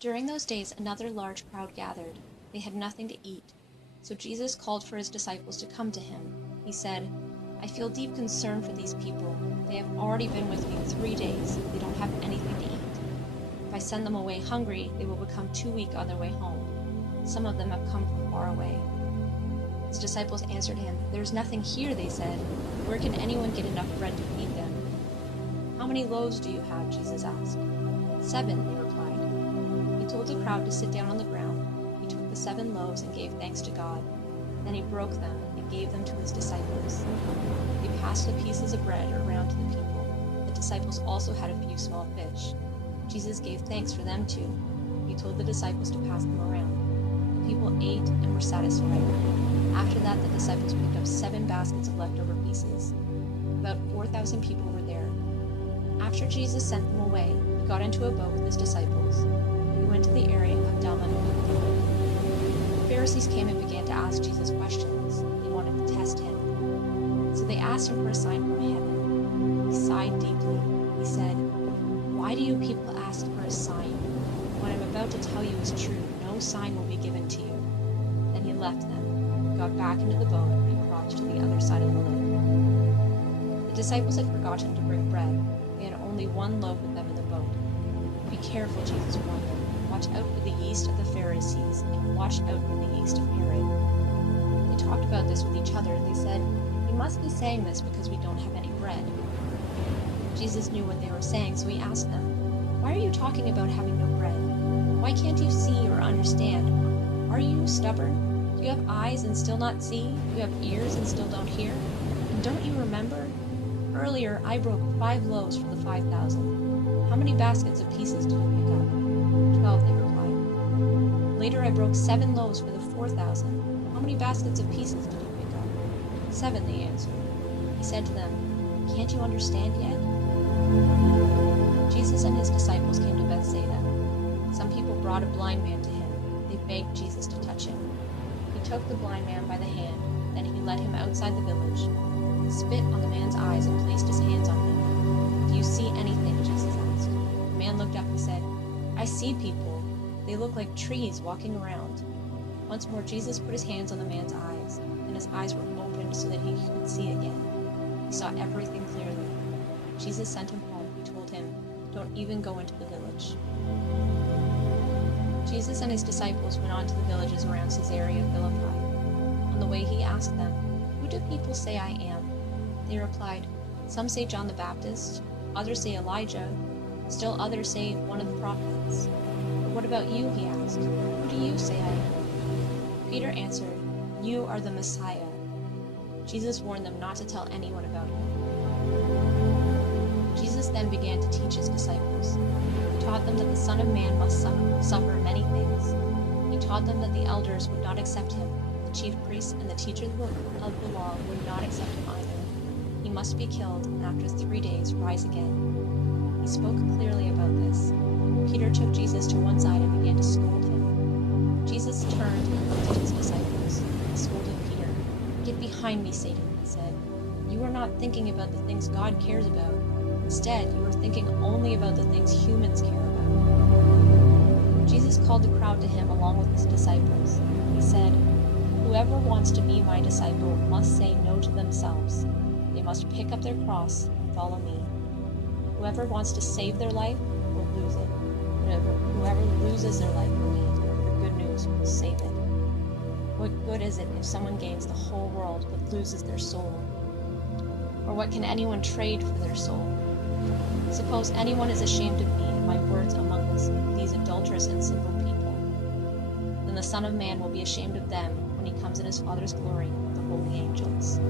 During those days, another large crowd gathered. They had nothing to eat. So Jesus called for his disciples to come to him. He said, "I feel deep concern for these people. They have already been with me 3 days. They don't have anything to eat. If I send them away hungry, they will become too weak on their way home. Some of them have come from far away." His disciples answered him, "There's nothing here," they said. "Where can anyone get enough bread to feed them?" "How many loaves do you have?" Jesus asked. 7, they replied. He told the crowd to sit down on the ground. He took the 7 loaves and gave thanks to God. Then he broke them and gave them to his disciples. They passed the pieces of bread around to the people. The disciples also had a few small fish. Jesus gave thanks for them too. He told the disciples to pass them around. The people ate and were satisfied. After that, the disciples picked up 7 baskets of leftover pieces. About 4,000 people were there. After Jesus sent them away, he got into a boat with his disciples. He went to the area of Dalmanutha. The Pharisees came and began to ask Jesus questions. They wanted to test him. So they asked him for a sign from heaven. He sighed deeply. He said, "Why do you people ask for a sign? What I'm about to tell you is true. No sign will be given to you." Then he left them, got back into the boat, and crossed to the other side of the lake. The disciples had forgotten to bring bread. They had only 1 loaf with them in the boat. "Be careful," Jesus warned them. "Watch out for the yeast of the Pharisees, and watch out for the yeast of Herod." They talked about this with each other. They said, "He must be saying this because we don't have any bread." Jesus knew what they were saying, so he asked them, "Why are you talking about having no bread? Why can't you see or understand? Are you stubborn? Do you have eyes and still not see? Do you have ears and still don't hear? And don't you remember? Earlier, I broke 5 loaves for the 5,000. How many baskets of pieces did you pick up?" 12, they replied. "Later, I broke 7 loaves for the 4,000. How many baskets of pieces did you pick up?" 7, they answered. He said to them, "Can't you understand yet?" Jesus and his disciples came to Bethsaida. Some people brought a blind man to him. They begged Jesus to touch him. He took the blind man by the hand. Then he led him outside the village. He spit on the man's eyes and placed his hands on him. "Do you see anything?" Jesus asked. The man looked up and said, "I see people. They look like trees walking around." Once more, Jesus put his hands on the man's eyes, and his eyes were opened so that he could see again. He saw everything clearly. Jesus sent him home. He told him, "Don't even go into the village." Jesus and his disciples went on to the villages around Caesarea Philippi. On the way, he asked them, "Who do people say I am?" They replied, "Some say John the Baptist, others say Elijah, still others say one of the prophets." "But what about you?" he asked. "Who do you say I am?" Peter answered, "You are the Messiah." Jesus warned them not to tell anyone about him. Jesus then began to teach his disciples. He taught them that the Son of Man must suffer many things. He taught them that the elders would not accept him, the chief priests and the teachers of the law would not accept him either. He must be killed, and after 3 days rise again. He spoke clearly about this. Peter took Jesus to one side and began to scold him. Jesus turned and looked at his disciples. He scolded Peter. "Get behind me, Satan," he said. "You are not thinking about the things God cares about. Instead, you are thinking only about the things humans care about." Jesus called the crowd to him along with his disciples. He said, "Whoever wants to be my disciple must say no to themselves. They must pick up their cross and follow me. Whoever wants to save their life will lose it. Whoever loses their life for me, for the good news, will save it. What good is it if someone gains the whole world but loses their soul? Or what can anyone trade for their soul? Suppose anyone is ashamed of me and my words among these adulterous and sinful people, then the Son of Man will be ashamed of them when he comes in his Father's glory with the holy angels."